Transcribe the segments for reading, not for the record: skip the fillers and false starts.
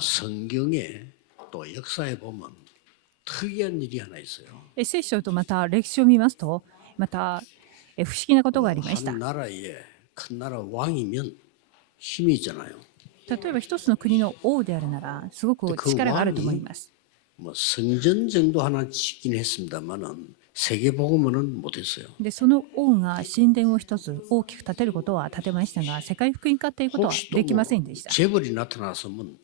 성경에 또 역사에 보면 특이한 일이 하나 있어요. 聖書とまた歴史を見ますと、また不思議なことがありました。 한 나라에 큰 나라 왕이면 힘이 있잖아요. 例えば一つの国の王であるならすごく力があると思います。 뭐 성전 정도 하나 짓긴 했습니다만은 세계복음은 못했어요. でその王が神殿を一つ大きく建てることは建てましたが、世界福音化ということは 혹시 또 できませんでした。 재벌이 나타났으면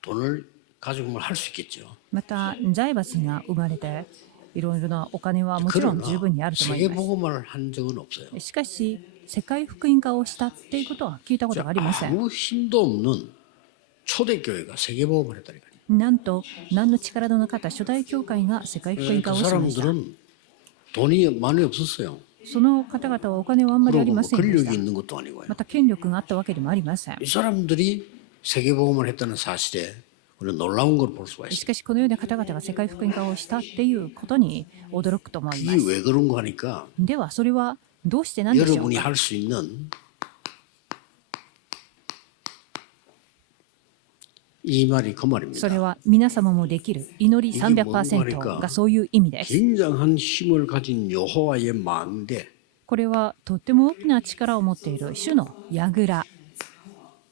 돈을 가지고 할 수 있겠죠. また財閥が生まれていろいろなお金はもちろん 그러나 十分にあると思います。 세계복음을 한 적은 없어요. しかし世界福音化をしたっていうことは聞いたことがありません。 아무 힘도 없는 초대교회가 세계복음을 했다니까요. なんと何の力のなかった初代教会が世界福音化 그 をしました。 사람들은 돈이 많이 없었어요. その方々はお金はあんまりあり 그리고 ま 뭐 せんでし 권력이 た。 있는 것도 아니고요. また権力があったわけでもありません。 이 사람들이 세계복음을 했다는 사실에 우리는 놀라운 걸 볼 수가 し 있어요. かしこのような方々が世界福音化をしたっていうことに驚くと思いま 이게 す。 왜 그런가 하니까 ではそれはどうしてなんでしょう 여러분이 か。 할 수 있는 이 말이 그 それ 말입니다. は皆様もできる祈り 이게 뭔가 300% がそういう意味です。 굉장한 힘을 가진 여호와의 망대. これはとっても大きな力を持っている主の櫓。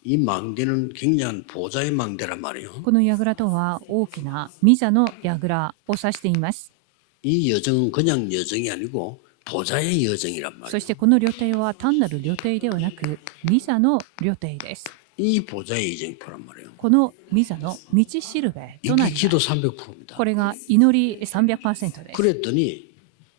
이 망대는 굉장한 보좌의 망대란 말이에요. この櫓とは大きな御座の櫓を指しています。 이 여정은 그냥 여정이 아니고 보좌의 여정이란 そ 말이에요. してこの旅程は単なる旅程ではなく御座の旅程です。 이 보좌의 여정표란 말이에요. この御座の道しるべとな 이게 り 기도 ます。 300%입니다. これが祈り 300% です。 그랬더니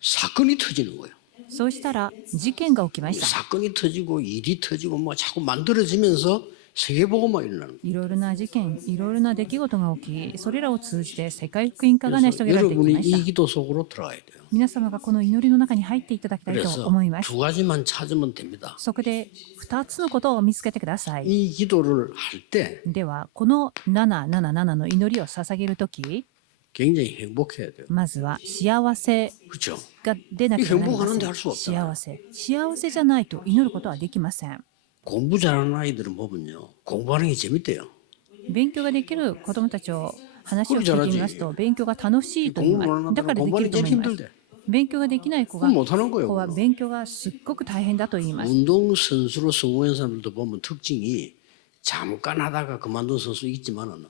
사건이 터지는 거예요. そうしたら事件が起きました。 사건이 터지고 일이 터지고 뭐 자꾸 만들어지면서 세계복음화 일어나는 거예요. いろいろな事件、いろいろな出来事が起き、それらを通じて世界福音化が成し遂げられてき 여러분이 まし 이 た。 기도 속으로 들어가야 돼요. 皆様がこの祈りの中に入っていただきたいと 그래서 思います。 두 가지만 찾으면 됩니다. そこで2つのことを見つけてください。 이 기도를 할 때 では、この777の祈りを捧げるとき、 굉장히 행복해야 돼요. まずは幸せ 그렇죠? が出なきゃなりませ 행복하는데할수가 ん。 없잖아요. 幸せじゃないと祈ることはできません。 공부 잘하는 아이들은 보면요. 공부하는 게 재밌대요. 勉強ができる子どもたちを話を聞いてみますと、勉強が楽しいと言い 공부를 ま 안 す。だから 한다면 できる 공부하는 と 게 思 제일 います。 힘들대. 勉強ができない子が 그건 못하는 거예요. は 그거는. 勉強がすっごく大変だと言います。 운동선수로 성공한 사람들도 보면 특징이 잠깐 하다가 그만둔 선수 있지만은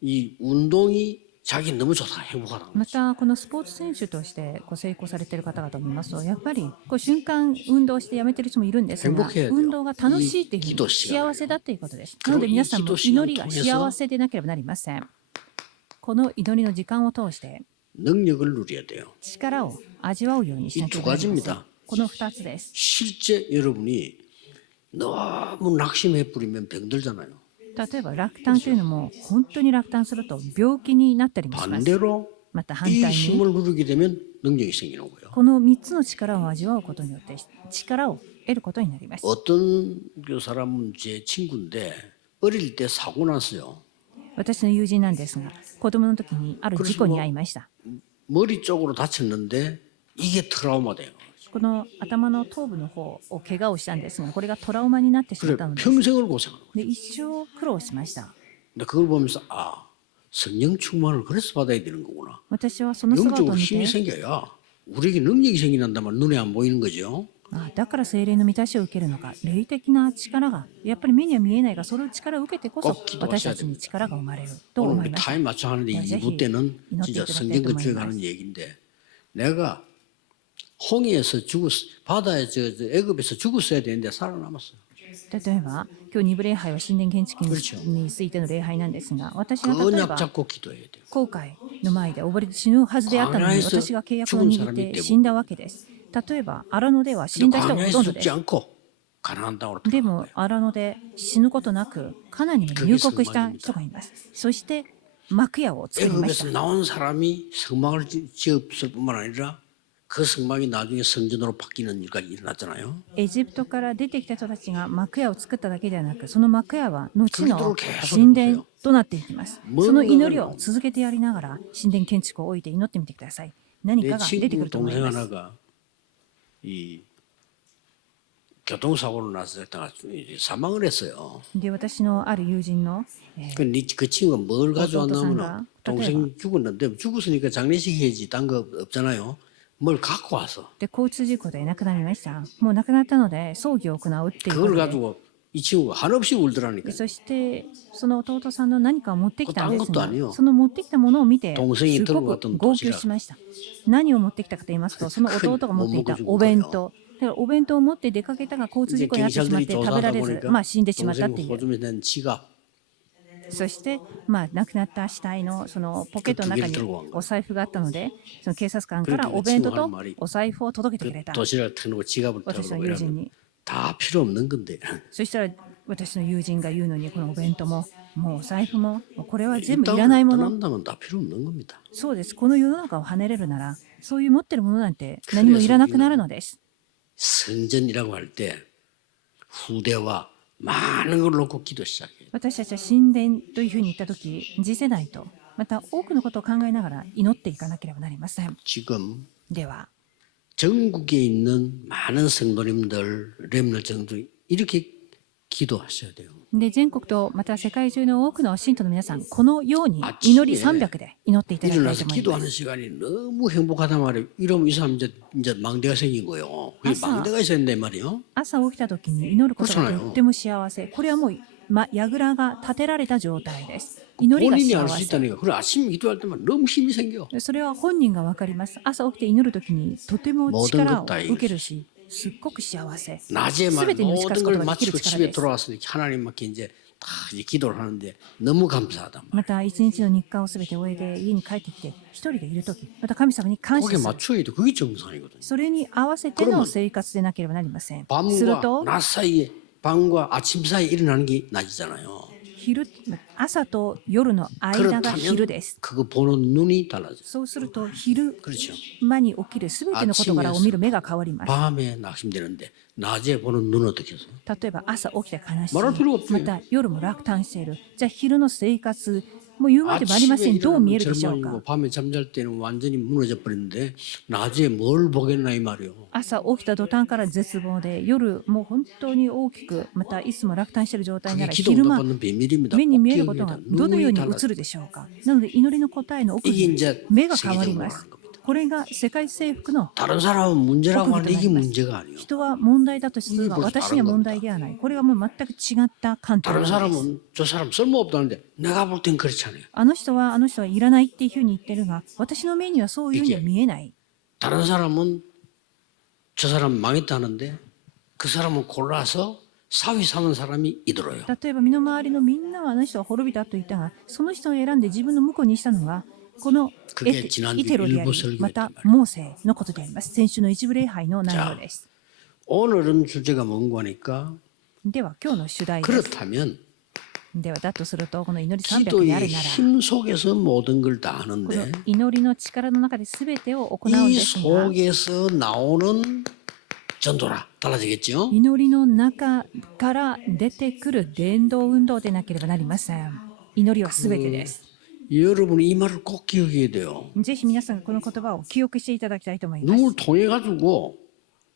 이 운동이 자기 너무 좋다 행복하다. またこのスポーツ選手として成功されている方々を見ますと、やっぱり瞬間運動してやめてる人もいるんですが、運動が楽しいっていう幸せだっていうことです。なので皆さんも祈りが幸せでなければなりません。この祈りの時間を通して 능력을 누려야 돼요. 力を味わうようにしなければなりません。この2つです。 실제 여러분이 너무 낙심해 뿌리면 병들잖아요. 例えば落胆というのも本当に落胆すると病気になったりもします。 반대로 また反 이 対に 힘을 누르게 되면 능력이 생기는 거예요. この3つの力を味わうことによって力を得ることになります。 어떤 그 사람은 제 친구인데 어릴 때 사고 났어요. 私の友人なんですが、子供の時にある事故に遭いました。 머리 쪽으로 다쳤는데 이게 트라우마 돼요. この頭の頭部の方を怪我をしたんですが、これがトラウマになってしま 그래 ったのです。 평생을 고생하는 거예요. で、一生苦労しました。 근데 그걸 보면서 아 성령 충만을 그래서 받아야 되는 거구나. 私はその姿を 영적으로 見 힘이 て、 생겨야 우리에게 능력이 생긴다면 눈에 안 보이는 거죠. だから精霊の満たしを受けるのか、霊的な力がやっぱり目には見えないが、その力を受けてこそ私たちに力が生まれると 오늘 思 우리 いました 타임 맞춰 하는데 네, 2부 때는 이노 진짜 때 성경 들어갈 건축에 때도 가는 얘기인데 내가 홍해에서 바다에 애굽에서 죽었어야 되는데 살아남았어요. 例えば、今日2部礼拝は神殿建築についての礼拝なんですが、私が例え 언약 ば 잡고 기도해야 돼요. 後悔の前で溺れて死ぬはずであったのに、私が契約を握って死んだわけです。例えば、荒野では死んだ人がほとんどで 죽지 す。 않고 가나안 땅으로 で 들어간 も、 거예요. 荒野で死ぬことなく、カナンに入国した人がいます。そして、幕屋を作りまし 애굽에서 た。 나온 사람이 성막을 지었을 뿐만 아니라 그 성막이 나중에 성전으로 바뀌는 일까지 일어났잖아요. エジプトから出てきた人たちが幕屋を作っただけではなく、その幕屋は後の神殿となっていきます。その祈りを続けてやりながら、神殿建築を置いて祈ってみてください。何 내 かが出てく 친구 ると思い 동생 ます。 하나가 이 교통사고로 나서 사망을 했어요. で、私のある友人の、그 친구가 뭘 가져왔냐면 어떤 동생 죽었는데 죽었으니까 장례식 해야지 딴 거 없잖아요. 뭘 갖고 와서 で交通事故で亡くなりました。もう亡くなったので葬儀を行うっていうこ 그걸 とで、 가지고 이 친구가 한없이 울더라니까. そしてその弟さんの何かを持ってきたんですが、これ単語と아니요その持ってきたものを見て동생이 す 들고 ご 갔던 く号泣しました。何を持ってきたかと言いますと、その弟が持っていたお弁当。だからお弁当を持って出かけたが交通 이제 事故に遭ってしまって 경찰들이 食べら 조사하다 れず、 보니까 まあ死んでしまったっ 동생 ていう。 호주에 낸 지갑 そしてまあ亡くなった死体のそのポケットの中にお財布があったので、その警察官からお弁当とお財布を届けてくれた。 도시락을 터놓고 지갑을 私の 터놓고 友人 이러면 に。 다 필요 없는 건데 そしたら私の友人が言うのに、このお弁当ももうお財布ももうこれは全部いらないもの。 떠난다면 다 필요 없는 겁니다. そうです。この世の中を離れるなら、そういう持ってるものなんて何もいらなくなるのです。 선전이라고 할 때 후대와 많은 걸 놓고 기도 시작해요. 私たちは神殿というふうに言ったとき、次世代とまた多くのことを考えながら祈っていかなければなりません。 지금 では、 전국에 있는 많은 성도님들, 렘너 정도 이렇게 기도하셔야 돼요. で全国とまた世界中の多くの信徒の皆さん、このように祈り300で祈っていただきたいと 일어나서 思います。 기도하는 시간이 너무 행복하단 말이에요. 이러면 이 사람 이제 망대가 생긴 거예요. 그게 아싸. 망대가 있어야 된단 말이에요. 朝起きた時に祈ることがとっても幸せ。これはもう櫓が立てられた状態です。祈りが 본인이 幸 알 수 せ。 있다니까. 그래 아침 기도할 때만 너무 힘이 생겨. それは本人が分かります。朝起きて祈るときにとても力を受けるし、すっごく幸せ。 낮에만 全てに打ち勝 모든 つこと 걸 ができる 마치고 力 집에 です。 돌아왔으니 하나님께 이제 다 이제 기도를 하는데 너무 감사하다. また一日の日課をすべて終えて家に帰ってきて一人でいるとき、また神様に感謝 거기에 する。 맞춰야 돼. 그게 정상이거든요. それに合わせての生活でなければなりません。する 밤과 と 낮 사이에 밤과 아침 사이에 일어나는 게 낮이잖아요. 朝と夜の間が 그렇다면 昼です。 그거 보는 눈이 달라져요. そうすると昼 그렇죠. 間に起きるすべての事柄を見る目が変わります。 밤에 낙심되는데 낮에 보는 눈은 어떻게 해서? 例えば朝起きて悲しい。 말할 필요가 없어요. また夜も落胆している。じゃあ昼の生活、もう言うまでもありません。どう見えるでしょうか。 절망이고 밤에 잠잘 때는 완전히 무너져 버리는데 낮에 뭘 보겠나 이 말이요. 朝起きた途端から絶望で、夜もう本当に大きく、またいつも落胆している状態な 그게 ら 기도 昼間 응답받는 비밀입니다. 目に 꼭 見えることが 기억해야 どのよう 눈이 に映 달라져. るでしょうか。なので祈りの答えの奥 이게 に 이제 目が変わり 세계적으로 ます。 하는 겁니다. これが世界征服の 다른 사람은 문제라고 하는데 이게 奥義となります。 문제가 아니에요. 人は問題だとするが、 이게 벌써 私には問題ではない。これはもう全く違った観点 다른 です。 사람은 저 사람 쓸모없다는데 내가 볼 땐 그렇지 않아요. あの人はいらないっていうふうに言ってるが、私の目にはそういうふうには見えない。 다른 사람은 저 사람 망했다는데 그 사람은 골라서 사위 삼은 사람이 이들어요. 例えば身の回りのみんなはあの人は滅びたと言ったが、その人を選んで自分の婿にしたのはこのイテロであり、またモーセのことであります。先週の一部礼拝の内容です。 오늘은 주제가 뭔고 하니까 では今日の主題です。 그렇다면 ではだとすると、この祈り300であ 기도의 るなら、 힘 속에서 모든 걸 다 この 하는데 祈りの力の中で全てを行うん 이 ですが、 속에서 나오는 전도라 달라지겠죠? 祈りの中から出てくる伝道運動でなければなりません。祈りは全てです。 여러분이 이 말을 꼭 기억해야 돼요. ぜひ皆さんこの言葉を記憶していただきたいと思います。 누굴 통해 가지고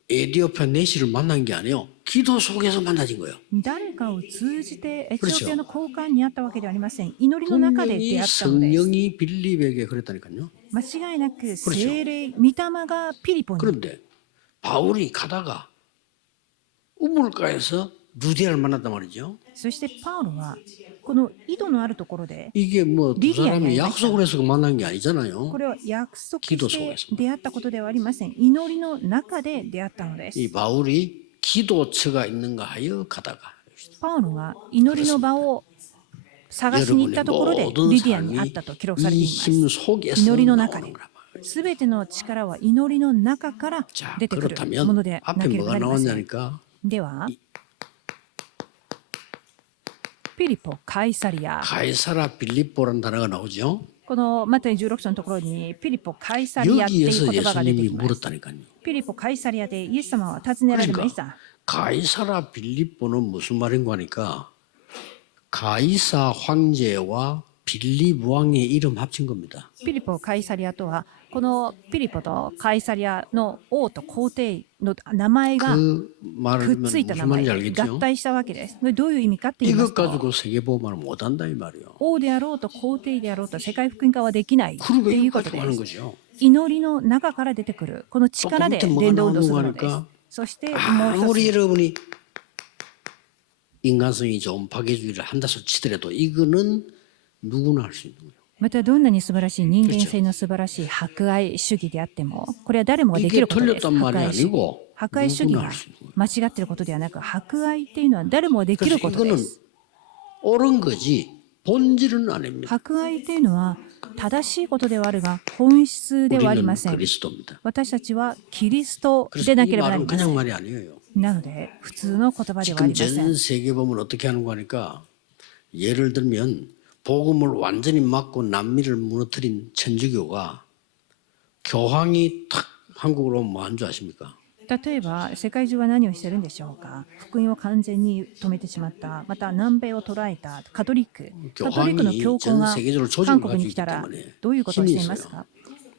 에디오피아 내시를 만난 게 아니에요. 기도 속에서 만나진 거예요. 誰かを通じてエチオピアの交換にあったわけではありません。祈りの中で 분명히 出会ったのです。 성령이 빌립에게 그랬다니까요. 間違いなく聖霊、御霊がピリポに。 그런데 바울이 가다가 우물가에서 루디아를 만났단 말이죠. そしてパウロはこの井戸のあるところで、 이게 뭐 두 리디아가 사람이 있다. 약속을 해서 만난 게 아니잖아요. これは約束 기도 し 속에서 て出会ったことではありません。祈りの中で出会ったのです。 이 바울이 기도처가 있는가 하여 가다가 パウロが祈りの場を探しに行ったところで 모든 リディアに 사람이 会ったと記録されてい 이 ます。 힘 속에서 祈りの中で 나오는 거란 말이에요. すべての力は祈りの中から 자, 出てくるもので 그렇다면 な 앞에 ければ 뭐가 なりません。 나왔냐니까 では、ピリポ、カイサリア。 가이사라 빌립보라는 단어가 나오죠. このマタイ16章のところにピリポ、カイサリアっていう 여기에서 言葉が出て 예수님이 きます。 물었다니까요. ピリポ、カイサリアでイエス様は尋ねられました。 가이사라 빌립보는 무슨 말인가 하니까 가이사 황제와 빌립 왕의 이름 합친 겁니다. ピリポ・カイサリアとは、このピリポとカイサリアの王と皇帝の名前が 그 말을 くっ 하면 ついた 무슨 名前 말인지 で合 알겠죠? 体したわけです。これどういう意味かって言いま 이것 すと、 가지고 세계보험을 못한다 이 말이에요. 王であろうと皇帝であろうと世界福音化はできないって 그러니까 いうこ 이것 と 가지고 で 하는 す。 거죠. 祈りの中から出てくるこの力で伝道運動するのです。そしてもう 아무리 一つ、 여러분이 인간성이 좀 파괴주의를 한다소 치더라도 이거는 누구나 할 수 있는 거예요. またどんなに素晴らしい人間性の素晴らしい博愛主義であっても、これは誰もができ 이게 ることです。 틀렸단 博 말이 愛主義。 아니고 博愛主義 누구나 が 할 수 있는 거예요. 間違っていることではなく、博愛っていうのは誰もができる 그래서 ことで 이거는 す。 옳은 거지 본질은 아닙니다. 博愛っていうのは正しいことではあるが本質ではありま 우리는 せん。 그리스도입니다. 私たちはキリスト 그래서 でな 이 ければなり 말은 ません。 그냥 말이 아니에요. なので普通の言葉ではあり 지금 ません。 전 세계 보면 어떻게 하는 거니까 예를 들면 복음을 완전히 막고 남미를 무너뜨린 천주교가 교황이 탁 한국으로 오면 뭐 한 줄 아십니까? 例えば世界中は何をしているんでしょうか。福音を完全に止めてしまった、また南米を捉えたカトリックの教皇が韓国に来たらどういうことをしていますか。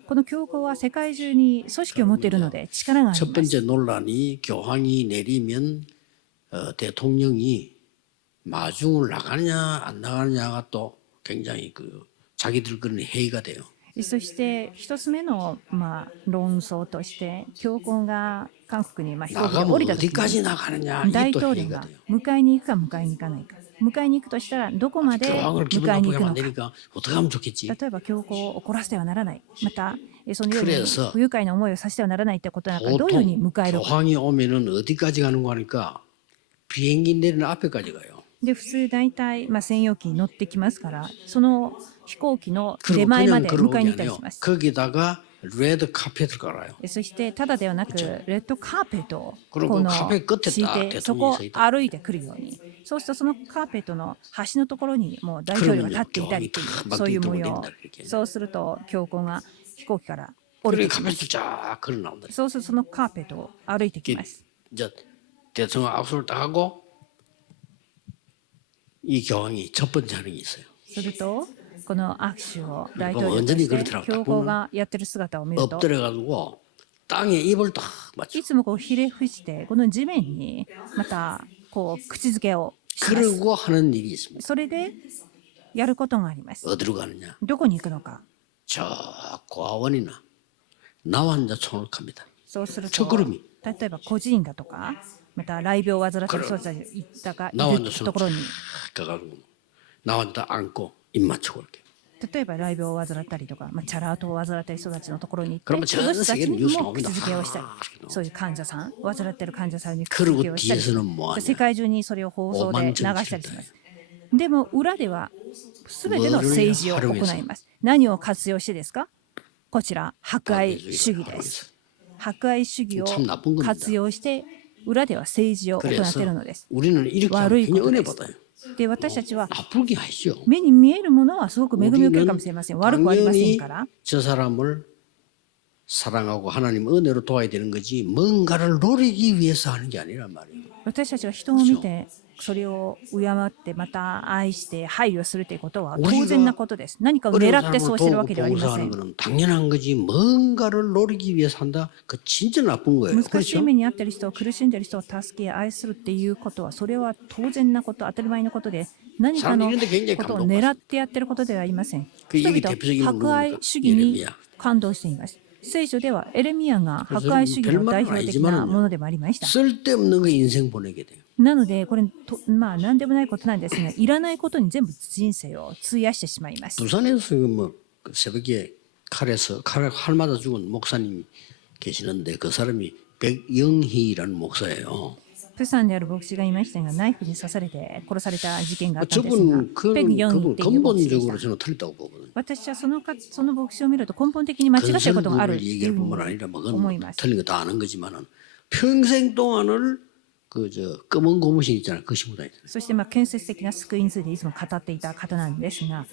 この教皇は世界中に組織を持っているので力があり 첫 ます。 번째 논란이 교황이 내리면 대통령이 마중을 나가느냐 안 나가느냐가 또 굉장히 그 자기들 그런 회의가 돼요. そして一つ目の論争として教皇が韓国に飛行機で降りた時 어디까지 に 나가느냐 大 이게 또 統領 회의가 が 돼요. 迎えに行くか迎えに行かないか、迎えに行くとしたらどこまで 교황을 기분 迎えに 나쁘게 行くのか。 만드니까 어떻게 하면 좋겠지? 例えば教皇を怒らせてはならない、またそのように 그래서 不愉快な思いをさせてはならないってことなんかどういうふうに 보통 迎えるか。 교황이 오면은 어디까지 가는 거니까 비행기 내리는 앞에까지 가요. で普通大体専用機に乗ってきますから、その飛行機の出 그리고 前ま 그냥 で 그러는 迎え 게 に行ったり 아니에요. します。 거기다가 레드 카펫을 깔아요. そしてただではなくレッドカーペットを 그리고 この 카펫 끝에 敷い 딱 てそこを 대통령이 서 있다. 歩いてくるように、そうするとそのカーペットの端のところにもう大統領が立っていたりというそういう模様。そうすると教皇が飛行機から降り 그리고 てきます。 카펫을 쫙 걸어 나온다. そうするとそのカーペットを歩いてきます。 이제 대통령 악수를 딱 하고 이 교황이 첫 번째 하는 게 있어요. するとこの握手を大統領と 완전히 して 그렇더라고. 教皇がやってる姿を見ると 엎드려가지고 땅에 입을 딱 い 맞춰. つもこうひれ伏してこの地面にまたこう口づけをします。 그러고 하는 일이 있습니다. それでやることがあります。 어디로 가느냐? どこに行くのか。 저 고아원이나 나와 앉아 총을 갑니다. そうすると 첫걸음이 例えば孤児院だとかまた雷病を患っている人たちが行ったか 나와 いる 앉아서 ところに、 가가지고 나와 앉아 안고 입 맞추고 이렇게. 例えば雷病を患ったりとか、チャラートを患ったり人たちのところに行って、 그러면 その人たちに 전 も 세계는 口づけをしたり 뉴스가 、そういう患者さん、患っている患者さんに口づ 그리고 けをしたり、 뒤에서는 뭐 世 하냐? 界中にそれを放送で流したりし 오만정치를 ます。でも裏では全ての政治を行います。何を活用してですか？こちら、博愛主義です。博愛主義を 참 나쁜 겁니다. 活用して裏では政治を行ってい 그래서 るのです。 우리는 이렇게 悪 하면 いこ 그냥 と 은혜 です。 받아요. で、私たちは 나쁜 게 아니죠. 目に見えるものはすごく恵みを受けるかもしれません。悪くはありません 당연히 から。 저 사람을 사랑하고 하나님 은혜로 도와야 되는 거지 뭔가를 노리기 위해서 하는 게 아니란 말이에요. 私たちが人を見てそれを敬ってまた愛して配慮するということは当然なことです。何かを狙ってそうしているわけではありません。 거는 당연한 거지 뭔가를 노리기 위해서 한다. 그 진짜 나쁜 거예요. 難しい 그렇죠? 目に遭っている人を苦しんでいる人を助け愛するっていうことはそれは当然なこと、当たり前のことで何かのことを狙ってやっていることではありません。人々は博愛主義に感動しています。聖書ではエレミヤが博愛主義の代表的なものでもありました。 쓸데없는 거 인생 보내게 돼요. なのでこれ何でもないことなんですが、いらないことに全部人生を費やしてしまいます。 부산에서 뭐 새벽에 칼에 활 맞아 죽은 목사님이 계시는데 그 사람이 백영희라는 목사예요. プサンである牧師がいましたが、ナイフに刺されて殺された事件があったんですが、 저분 ペグ・ヨンヒ 그분 っていう牧師でし 근본적으로 た。 저는 틀렸다고 보거든요. 私はその牧師を見ると根本的に間違っていることがある 근설부를 という 얘기할 ふう 뿐만 に 아니라 뭐 思 그건 います。 틀린 거 다 아는 거지만은 평생 동안을 그 저 검은 고무신 있잖아요. 그거 신고 다니잖아요. そして建設的な救いについていつも語っていた方なんですが、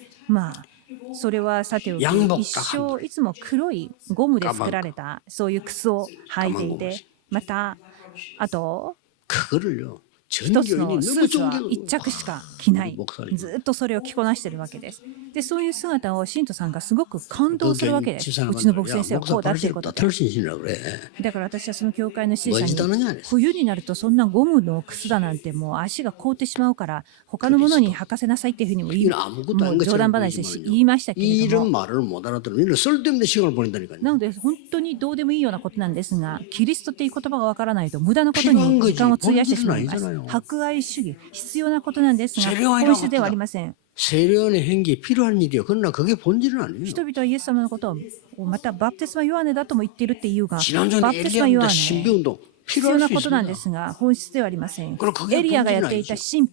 それはさておき、양복 一生いつも黒いゴムで作られたそういう靴を履いてい 가만 て、またあと 그거를요 一つ 전교인이 のス 너무 ーツは 존경하고 一着しか着ない 목사님. ずっとそれを着こなしてるわけです。でそういう姿を信徒さんがすごく感動するわけです。 집사람한테 うちの牧 야, 先生はこ 목사 うだっていう 발신 ことで 털신이라 그래. だから私はその教会の支持者 멋지다느냐 に 그랬어. 冬になるとそんなゴムの靴だなんてもう足が凍ってしまうから他のものに履かせなさいっていうふうにも言い 이는 아무것도 も 아닌 う冗 것처럼 談話で言い 보이지만요. ましたけれど 이런 も 말을 못 알아들으면 이는 쓸데없는 시간을 보낸다니까요. なので本当にどうでもいいようなことなんですがキリストっていう言葉がわからないと無駄なことに時間を費やしてしまいます。博愛主義必要なことなんですが本質ではありません。 세례원의 행기 필요한 일이요. 그러나 그게 본질은 아니에요. 人々はイエス様のことをまたバプテスマヨハネだとも言っているっていうがバ 지난주에 プテスマヨ 엘리야보다 ハネ 신비운동 必要 필요할 な 수 ことなんで 있습니다. すが本質ではありません。 그럼 그게 エリアがやっていた神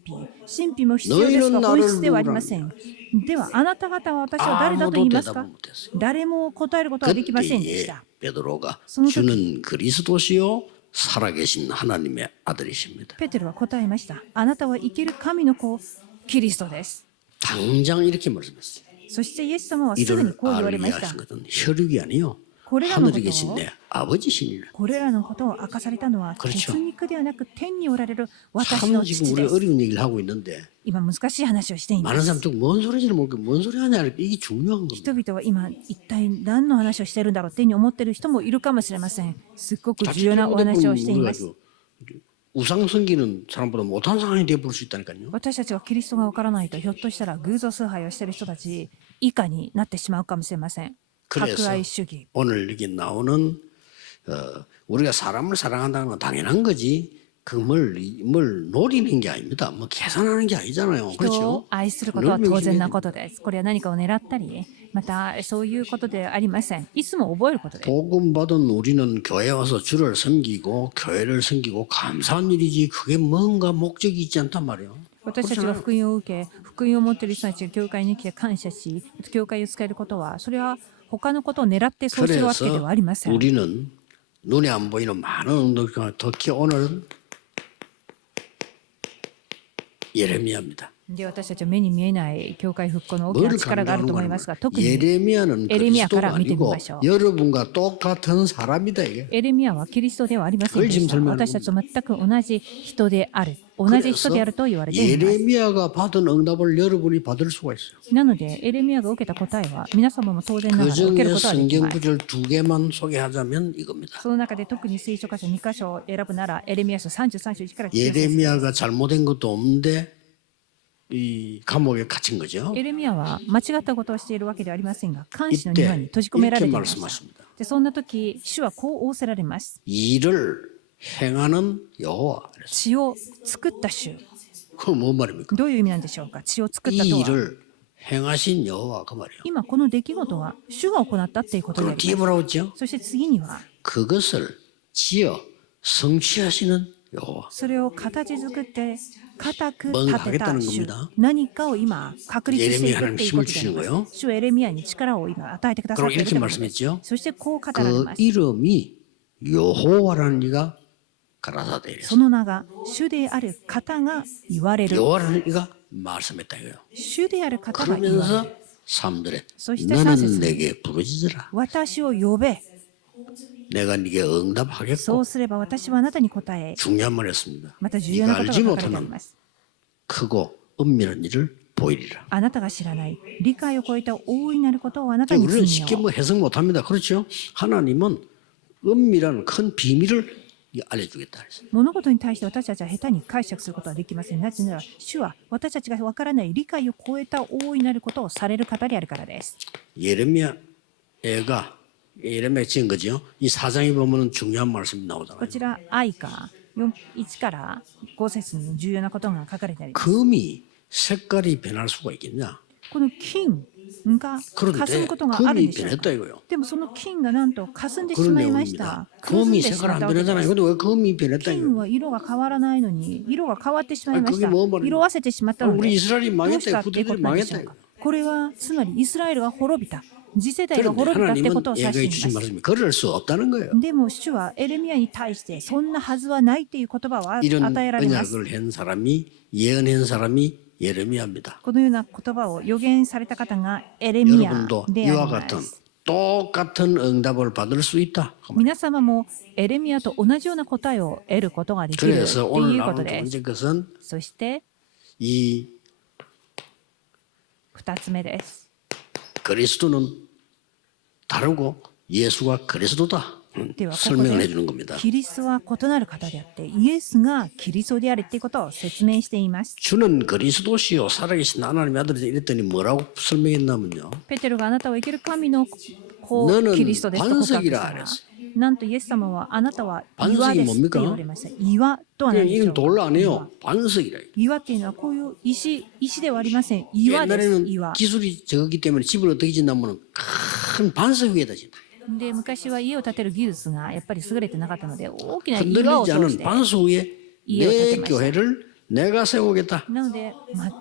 秘も必要ですが本質ではありません。ではあなた方は私は誰だと言いますか？ 誰も答えることはできませんでし 그때에 た。 베드로가 손을 주는 그리스도시요 살아계신 하나님의 아들이십니다. ペテロは答えました。あなたは生ける神の子キリストです。 당장 이렇게 말씀했어요. そしてイエス様はすぐに 이를 こう言われ 알게 ました。 하신 것은 혈육이 아니요 これらのこ 하늘에 と 계신 を 내 아버지시니라. これらのことを明かされたのは 그렇죠 血肉ではなく天におられる私の 참 지금 父 우리 です。 어려운 얘기를 하고 있는데 今難しい話をしていま 많은 す。 사람들 뭔 소리인지 모르고 뭔 소리 하냐 이게 중요한 겁니다. 人々は今一体何の話をしているんだろうっていうふうに思っている人もいるかもしれません。すっごく重要なお話をしています。 우상 섬기는 사람보다 못한 상황이 되어볼 수 있다니까요. 私たちがキリストがわからないとひょっとしたら偶像崇拝をしている人たち以下になってしまうかもしれません。 그래서 博愛主義。 오늘 여기 나오는 우리가 사람을 사랑한다는 건 당연한 거지. 뭘 노리는 게 아닙니다. 뭐 계산하는 게 아니잖아요. 人を 그렇죠? 愛することは当然なことです。これは何かを狙ったり、またそういうことではありません。いつも覚えることです。 복음 받은 우리는 교회에 와서 주를 섬기고 교회를 섬기고 감사한 일이지 그게 뭔가 목적이 있지 않단 말이에요. 私たちが福音を受け、福音を持っている人たちが教会に来て感謝し、教会を使えることは、それは他のことを狙ってそうするわけではありませ 그래서 ん。 우리는 눈에 안 보이는 많은 운동가 특히 오늘은 예레미야입니다. で私たちは目に見えない教会復興の大き 뭘 な力があると思いますが、 강조하는 特に 예레미야는 예레미야 그리스도가から見てみ 아니고 ましょう。 여러분과 똑같은 사람이다 이게. エレミヤはキリストではありませんでした。私たちと全く同じ人である。同じ人であると言われています。 예레미야가 받은 응답을 여러분이 받을 수가 있어요. なので、エレミヤが受けた答えは、皆様も当然なが 그 ら受ける 중에 ことはでき 성경 ます。 구절 2개만 소개하자면 이겁니다. その中で特に聖書箇所2箇所を選ぶなら、エレミヤ書30、31から9節。 예레미야가 잘못된 것도 없는데 이 감옥에 갇힌 거죠. エレミヤは間違ったことをしているわけではありませんが、監視の庭に閉じ込められ 이렇게 ていました。 말씀하십니다. でそんな時、主はこう仰せられます。 일을 행하는 여호와. 血を作った主。 그 뭔 말입니까? どういう意味なんでしょうか。血を作ったと 이 は。 일을 행하신 여호와 그 말이에요. 今この出来事は主が行ったっていうことであ 그리고 り 뒤에 ます。 뭐라고 했죠? そして次には、 그것을 지어 성취하시는 여호와. それを形作って固く 뭔가 立てた 하겠다는 主 겁니다. 何かを今確立していくっていうことであり 예레미야 하나님 힘을 주시는 ま 거예요. す。主はエレミヤに力を今与えてくださっ 그리고 ている 이렇게 ということです。 말씀했죠. そしてこう語られ 그 ます。 이름이 여호와라는 이가 가라사대 その名が主である方が言われる。 여호와라는 이가 말씀했다 이거예요. 主である方が言われ 그러면서 る。 사람들의 소시대 너는 사세스. 내게 부르짖으라. 私を呼べ。 내가 네게 そ 응답하겠고. うすれば私はあなたに答え、 중요한 말이었습니다. また重要な 네가 こと 알지 が書かれてあり 못하는 ます。 크고 은밀한 일을 보이리라. あなたが知らない理解を超えた大いなることをあなたに 우리는 告 쉽게 げよう。 뭐 해석 못합니다. 그렇죠? 하나님은 은밀한 큰 비밀을 알려주겠다. 그랬어요. 物事に対して私たちは下手に解釈することはできません。なぜなら、主は私たちが分からない理解を超えた大いなることをされる方であるからです。 예레미야가 지은 거죠. 이 사장에 보면 중요한 말씀이 こ 나오잖아요. ちら、愛か1から5節に重要なことが書かれてあります。 금이 색깔이 변할 수가 있겠냐? この金が霞む 그런데 ことがあるん 금이 でしょうか。 변했다 이거요. でもその金がなんと霞んでし 그런 まいまし 내용입니다. た。霞ん 금이 でし 색깔 まっ 안 たわけで 변하잖아요. す。 근데 왜 금이 변했다 金 이거? は色が変わらないのに色が変わってしまいまし 아니 た 그게뭐말이에요 。色あせてしまったの 우리 で 이스라엘이 どうした 망했다. っていうこと 후대들이 なんでしょ 망했다 うか 이거. 。これはつまりイスラエルが滅びた。次世代が 그런데 滅びたってことを 하나님은 指 예가에 してい 주신 ます。 말씀이 그럴 수 없다는 거예요. でも主はエレミヤに対してそんなはずはないっていう言葉を 이런 与えられます。 언약을 한 사람이 예언한 사람이 예레미야입니다. このような言葉を予言された方がエレミヤ 여러분도 であ 이와 りま 같은 す。 똑같은 응답을 받을 수 있다. 皆様もエレミヤと同じような答えを得ることができると 그래서 오늘 いうこ 나오는 と 두 です。 번째 것은 そして이 2つ目です。 그리스도는 다르고 예수가 그리스도다. ではここ 설명을 で 해주는 겁니다. キリストは異なる方であってイエスがキリストであるということを説明しています。 주는 그리스도시요 살아계신 하나님의 아들이다 이랬더니 뭐라고 설명했냐면요. ペテロがあなたは生ける神の子 너는 キリストですと告白した 반석이라 ら 그랬어요. なんとイエス様はあなたは 반석이 岩ですと 뭡니까? 言われました。岩とは何 그냥 でしょ 이건 うか。 돌 아니에요. 반석이라. 岩っていうのはこういう石ではありません。岩です。 옛날에는 岩 기술이 적었기 때문에 집을 어떻게 짓냐면 큰 반석 위에다 짓다. で昔は家を建てる技術がやっぱり優れてなかったので大きな岩を 흔들리지 通 않은 して 반석 위에 이해가 내 되겠습니다. 교회를 내가 세우겠다. なので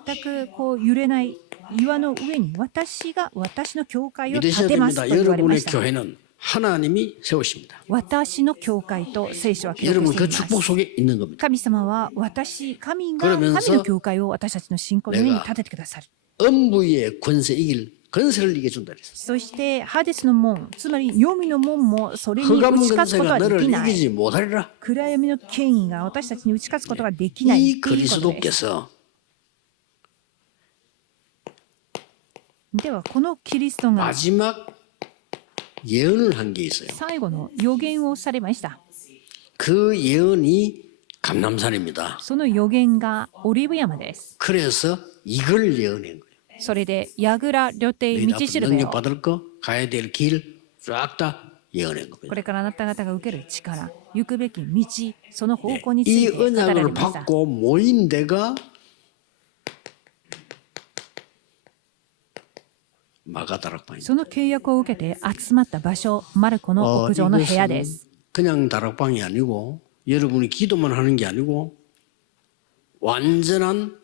全くこう揺れない岩の上に私が私の教会を 믿으셔야 建てますと 됩니다. 言われま 여러분의 した。 교회는 하나님이 세우십니다. 私の教会と聖書は記録 여러분 してい 그 ま 축복 す。 속에 있는 겁니다. 神様は神が 그러면서 神の教会を私たちの信仰の上に立ててくださる。 음부의 권세를 이겨준다 그랬어요. そしてハデスの門、つまり黄泉の門もそれに 흑암 打ち勝つこと 권세가 はで 너를 きない。 이기지 못하리라. 暗闇の権威が私たちに打ち勝つことができない 이 ということです。 그리스도께서 ではこのキリストが 마지막 예언을 한 게 있어요. 最後の予言をされました。 그 예언이 감람산입니다. その予言がオリーブ山です。 그래서 이걸 예언한 거예요. それでヤグラ旅程 너희들 道 앞으로 しるべを 능력 받을 거 가야 될 길 쫙 다 예언한 こ 겁니다. れからあなた方が受ける力、行くべき道、その方向につ 이 いて語られ 언약을 ました。 받고 모인 데가 마가다락방입니다. その契約を受けて集まった場所、マルコの屋上の部屋で 이것은 す。 그냥 다락방이 아니고 여러분이 기도만 하는 게 아니고 완전한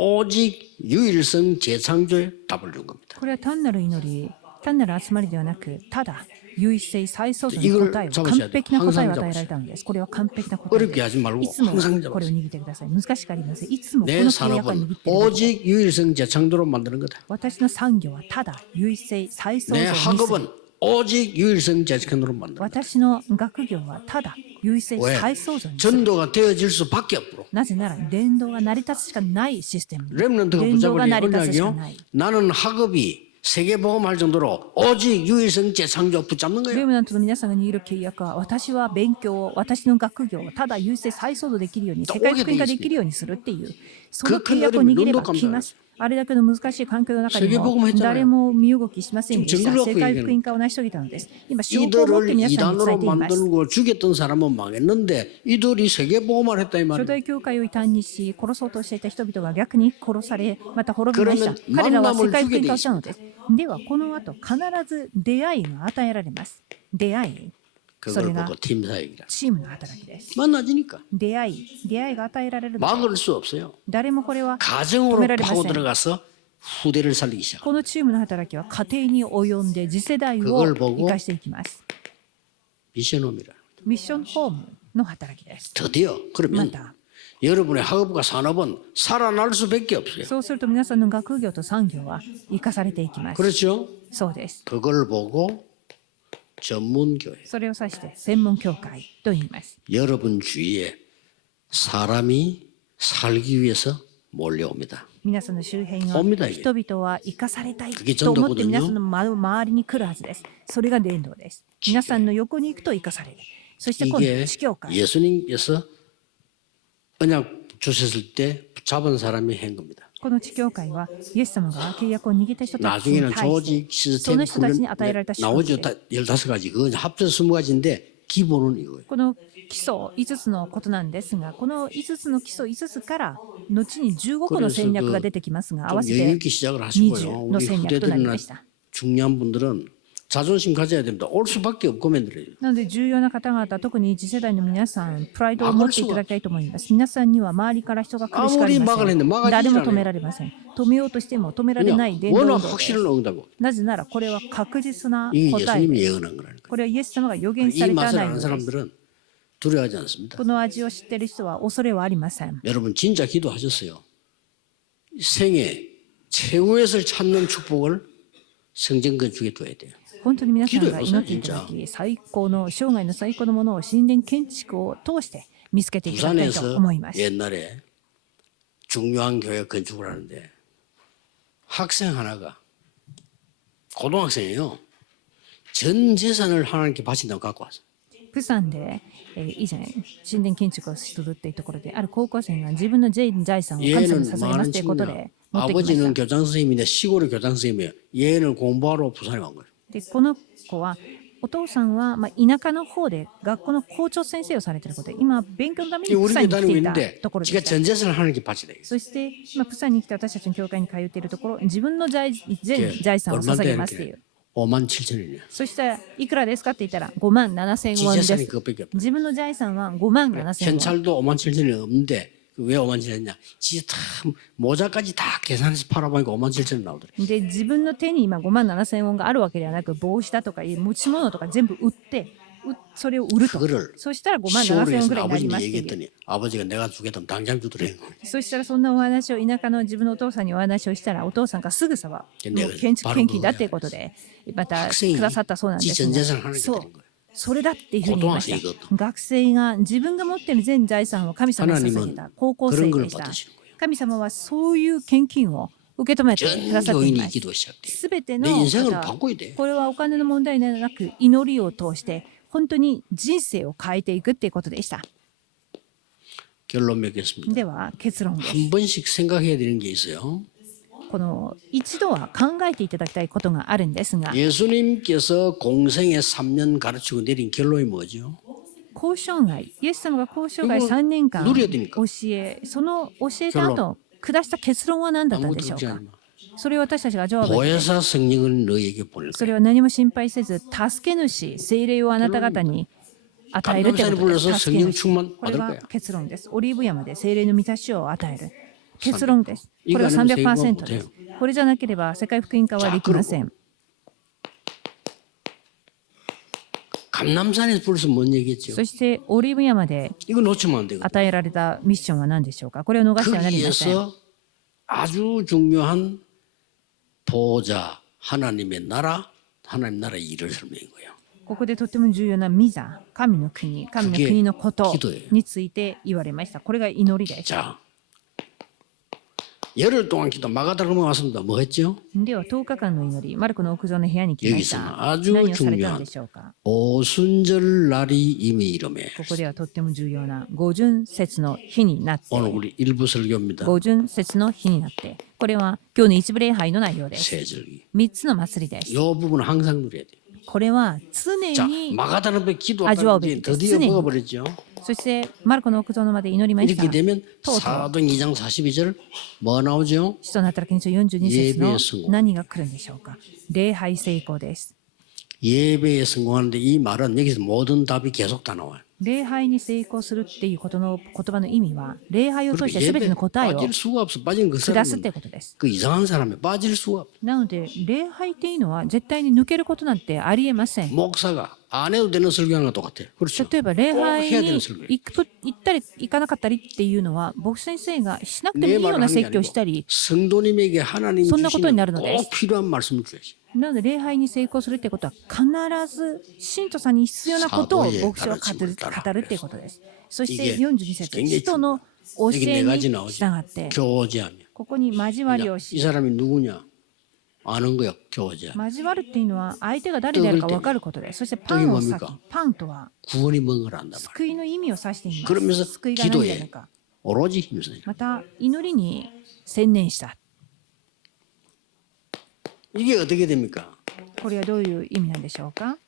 오직 유일성 재창조에 답을 준 겁니다. これは単なる祈り、単なる集まりではなく、ただ唯一性再創造の 이걸 答えを 잡으셔야 돼요. 完璧な答えを 항상 与えられたのです。これは完璧な答え 어렵게 で 하지 말고 いつも 항상 これを 잡으세요. 握ってください。難しくありません。いつもこの 내 契約は握 산업은 ってください。 오직 유일성 재창조로 만드는 거다. 私の産業はただ唯一性再創造 내 にする。 학업은 오직 유일성 재창조로 만드는 거다. 私の学業はただ唯一性 왜? 再創造にする。 전도가 되어질 수밖에 없도록. なぜなら伝道が成り立つしかないシステム。 렘넌트가 伝道が 붙잡을 成り立つしか 언약이요. ない。 나는 학업이 세계복음할 정도로 오직 유일성 재창조 붙잡는 レ 거예요. ムナントの皆さんが握る契約は私は勉強を私の学業をただ優勢再創造できるように世界福音化できるようにするっていうその契約を握れば来ます。あれだけの難しい環境の中にも誰も身動きしませんでした。世界福音化を成し遂げたのです。今証拠を持って 이들을 皆さんに伝え 이단으로 ています。 만들고 죽였던 사람은 망했는데 이들이 세계복음을 했다 이 初 말이에요. 代教会を異端にし殺そうとしていた人々が逆に殺されまた滅びました。 그러면 彼らは 만남을 世界福音 주게 化 돼 をしたのです。ではこの後必ず出会いが与えられます。出会い。そ 그걸 れが 보고 팀 사역이라. チームの働きです。 만나지니까 出会いが与えられるので 막을 수 없어요. 誰もこれは 가정으로 도매를 파고 받으세요. 들어가서 후대를 살리기 시작. このチームの働きは家庭に及んで次世代を 그걸 보고 生かしていきます。 미션홈이라. ミッションホームの働きです。 드디어 ま 그러면 た 여러분의 학업과 산업은 살아날 수밖에 없어요. そうすると皆さんの学業と産業は生かされていきます。 그렇죠? そうです。 그걸 보고 전문교회. それを指して専門教会と言います。 여러분 주위에 사람이 살기 위해서 몰려옵니다. 皆さんの周辺が 옵니다, 이게. 人々は生かされたい 그게 と思って 전도거든요. 皆さんの周りに来るはずです。それが伝道です。皆さんの横に行くと生かされる。そして今 이게 度地教会。 예수님께서 언약 주셨을 때 붙잡은 사람이 한 겁니다. この地教会はイエス様が契約を握った人たちに 나중에는 対して 조직 시스템 その人たちに 훈련 与えられた仕 나오죠. 事です。 15가지. 그건 합쳐서 20가지인데 기본은 이거예요. この基礎5つのことなんですが、この5つの基礎5つから後に15個の戦略が出てきますが、合わ 좀 せ 여유 て 있게 시작을 하시고요. 20の 우리 戦略となり 후대들이나 ました。 중요한 분들은 자존심 가져야 됩니다. 올 수밖에 없고 맨들어요. なので重要な方々、特に次世代の皆さん、プライドを持っていただきたいと思います。皆さんには周りから人が来るしかありませ 아무리 ん。 막으려는데 誰も 막아지질 止め 않아요. られません。止めようとしても止められない 그냥 伝道 워낙 運動です。 확실한 응답이고 なぜならこれは確実な 이게 答え 예수님이 です。 예언한 거라니까. これはイエス様が予言 이 された 맛을 内 아는 容です。 사람들은 두려워하지 않습니다. この味を知っている人は恐れはありません。 여러분 진짜 기도하셨어요. 생애 최후의를 찾는 축복을 성전 건축에 둬야 돼요. 本当に皆さんが祈っていただき、最高の生涯の最高のものを神殿建築を通して見つけていただきたいと思います。 옛날에 중요한 교회 건축을 하는데 학생 하나가 고등학생이에요. 전 재산을 하나님께 바친다고 갖고 왔어요. プサンで、以前神殿建築をするっていうところである高校生が自分の全財産を神様に 얘는 捧げますということ 많은 で持ってきまし 아버지는 た。 교장 선생님인데 시골의 교장 선생님이에요. 얘는 공부하러 부산에 간 거예요. でこの子はお父さんは田舎の方で学校の校長先生をされていることで今勉強のためにプ 우리 サン 교회 に来てい 다니고 た 있는데 ところで 지가 した。 전 재산을 하나님께 바치다. そしてプサンに来て私たちの教会に通っているところ自分の全財産を捧げますっていう。 5만 7천원이에요. そしたらいくらですかって言ったら5万7千ウォンで 재산이 す。 그것밖에 없다. 自分の財産は5万7千ウォン。 현찰도 5만 7천원이 없는데 왜 5만 7천원이냐? 지 참 모자까지 다 계산해서 팔아보니까 5만 7천원 나오더래. で自分の手に今5万7千ウォンがあるわけではなく帽子だとか持ち物とか全部売ってそれを売ると。 그거를 そしたら5万7千ウォンぐらいになり 아버님이 ますっていう。 얘기했더니 아버지가 내가 주겠다면 당장 주더래. そしたらそんなお話を田舎の自分のお父さんにお話をしたらお父さんがすぐさまもう建築献金だっていうことでまたくださったそうなんですが、そうそれだっていうふうに言いました。学生が自分が持っている全財産を神様に捧げた高校生でした。神様はそういう献金を受け止めてくださっています。すべての方、これはお金の問題ではなく祈りを通して本当に人生を変えていくっていうことでした。 결론 맺겠습니다. では結論です。 한 번씩 생각해야 되는 게 있어요. この一度は考えていただきたいことがあるんですが、 예수님께서 공생에 3년 가르치고 내린 결론이 뭐죠? 交渉外、イエス様が交渉外3年間教え、その教えた後、下した結論は何だったんでしょうか。それを私たちがジョアブに、 보혜사 성령을 너에게 보낼 それ 거야. は何も心配せず、助け主、聖霊をあなた方に与えるということです。助け主。これが結論です。オリーブ山で聖霊の満たしを与える。結論です。これは 300% です。これじゃなければ世界福音化はできません。 감남산에서 불러서 뭔 얘기했죠? そしてオリーブ山で 이거 놓치면 안 되거든. 与えられたミッションは何でしょうか。これを逃してはなりません。 거기에서 아주 중요한 보호자 하나님의 나라, 하나님 나라의 일을 설명한 거예요. ここでとても重要な御座、神の国のことについて言われました。これが祈りです。 자, 열흘 동안 기도 마가다락에 왔습니다. 뭐 했죠? では10日間の祈り、マルコの屋上の部屋に来ました。 여기서는 아주 何をされたの 중요한 でしょうか。 오순절 날이 이미 이름에 ここではとっても重要な五巡節の日になって、 오늘 우리 일부 설교입니다. 五巡節の日になって、これは今日の一部礼拝の内容です。 세절기. 3つの祭りです。 이 부분은 항상 누려야 돼요. これは常 자, に 마가다락에 기도하다가 드디어 먹어버렸죠. そしてマルコの屋上の間で祈りました。 이렇게 되면 とうとう 사도행 2장 42절 뭐 나오죠? 使徒の働きに42節の何が来るんでしょうか。礼拝成功です。 예배에 성공하는데 이 말은 여기서 모든 답이 계속 다 나와요. 礼拝に成功するっていうことの言葉の意味は礼拝を通して全ての答えを 빠질 수가 없어. 빠진 그 下すっ 사람은 ていうことです。 그 이상한 사람이 빠질 수가 없어. なので礼拝っていうのは絶対に抜けることなんてありえません。 목사가 안 해도 되는 설교하는 거 똑같아요. 그렇죠. 例えば礼拝 해야 に 되는 설교. 行ったり行かなかったりっていうのは牧師先生がしなくてもいいような説教をしたり 성도님에게 하나님そんなことになる 주시는 のです。 꼭 필요한 말씀을 줘야지. なので礼拝に成功するってことは必ず信徒さんに必要なことを牧師は語るっていうことです。そして42節、使徒の教えに従って 교제하며. ここに交わりを 이 し、 사람이 누구냐? 아는 거야. 교제. 交わるっていうのは相手が誰であるか分かることです。そしてパンを裂き、パンとは 구원이 뭔 걸 안단 말이야. 救いの意味を指していま 그러면서 す。救いが何である 기도에 か。 오로지 힘써요. また祈りに専念した。 이게 어떻게 됩니까? これはどういう意味なんでしょうか。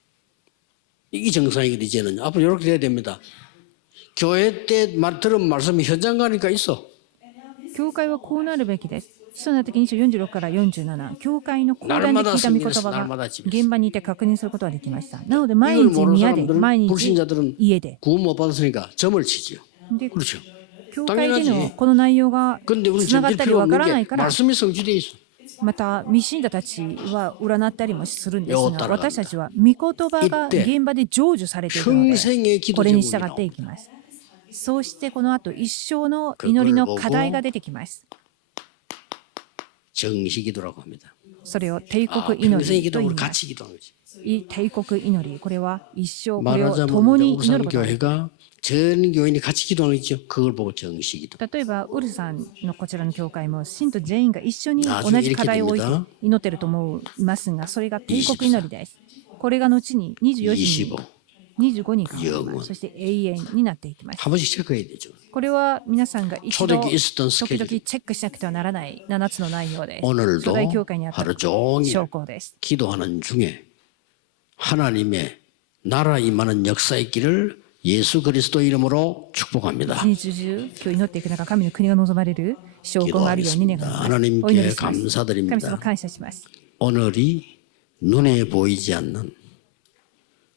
이게 정상이거든 이제는. 앞으로 이렇게 돼야 됩니다. 교회 때 들은 말씀이 현장 가니까 있어. 教会はこうなるべきです。使徒の時46から47、教会の講談で聞いた御言葉が現場にいて確認することができました。なので毎 이걸 日 모르는 宮で、 사람들은 毎日 불신자들은 家で。 구원 못 받았으니까 점을 치죠. で 그렇죠. 教会でのこの内容が 근데 우리는 つながったり 필요 わから 없는 ない 게 から、 말씀이 성취되어 있어. また未信者たちは占ったりもするんですが、よう따라간다. 私たちは御言葉が現場で成就されているので、 평생의 기도 これに従 제목이 ってい 나옵니다. きます。そうしてこの後一生の祈りの課題が出てきます。 정식기도라고 합니다. それを帝 아, 国祈 평생 りと言い 기도를 ます。 같이 기도하는 거지. いい帝国祈り、これは一生これを 말하자면 共に祈 우산 ることができる。 교회가 전 교인이 같이 기도하는 거 있죠. 그걸 보고 정식기도. 例えば、ウルさんのこちらの教会も、信徒全員が一緒に 나중에 同じ課題を置いて 이렇게 됩니다. 祈っていると思いますが、それが帝国祈りです。これが後に24時に25. 25に変わります。そして永遠になっていきます。 한 번씩 체크해야 되죠. これは皆さんが一度 초대교회 있었던 時々 스케줄. チェックしなくてはならない7つの内容です。 오늘도 初代教会にあった 하루 종일 証拠です。 기도하는 중에 하나님의 나라 임하는 역사의 길을 예수 그리스도 이름으로 축복합니다. 一日中、今日祈っていく中、神の国が望まれる証拠があるように願います。 하나님께 お祈りします。 감사드립니다. 神様感謝します。 오늘이 눈에 보이지 않는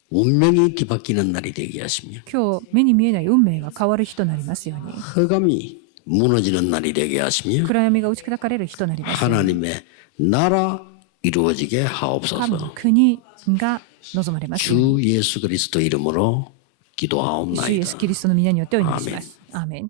운명이 뒤바뀌는 날이 되게 하시며 今日、目に見えない運命が変わる日となりますように。 흑암이 무너지는 날이 되게 하시며 暗闇が打ち砕かれる日となりますように。 하나님의 나라 이루어지게 神の 하옵소서. 国が望まれますように。 주 예수 그리스도 이름으로 主イエス 기도하옵나이다. キリストの皆によってお祈りします。アーメン。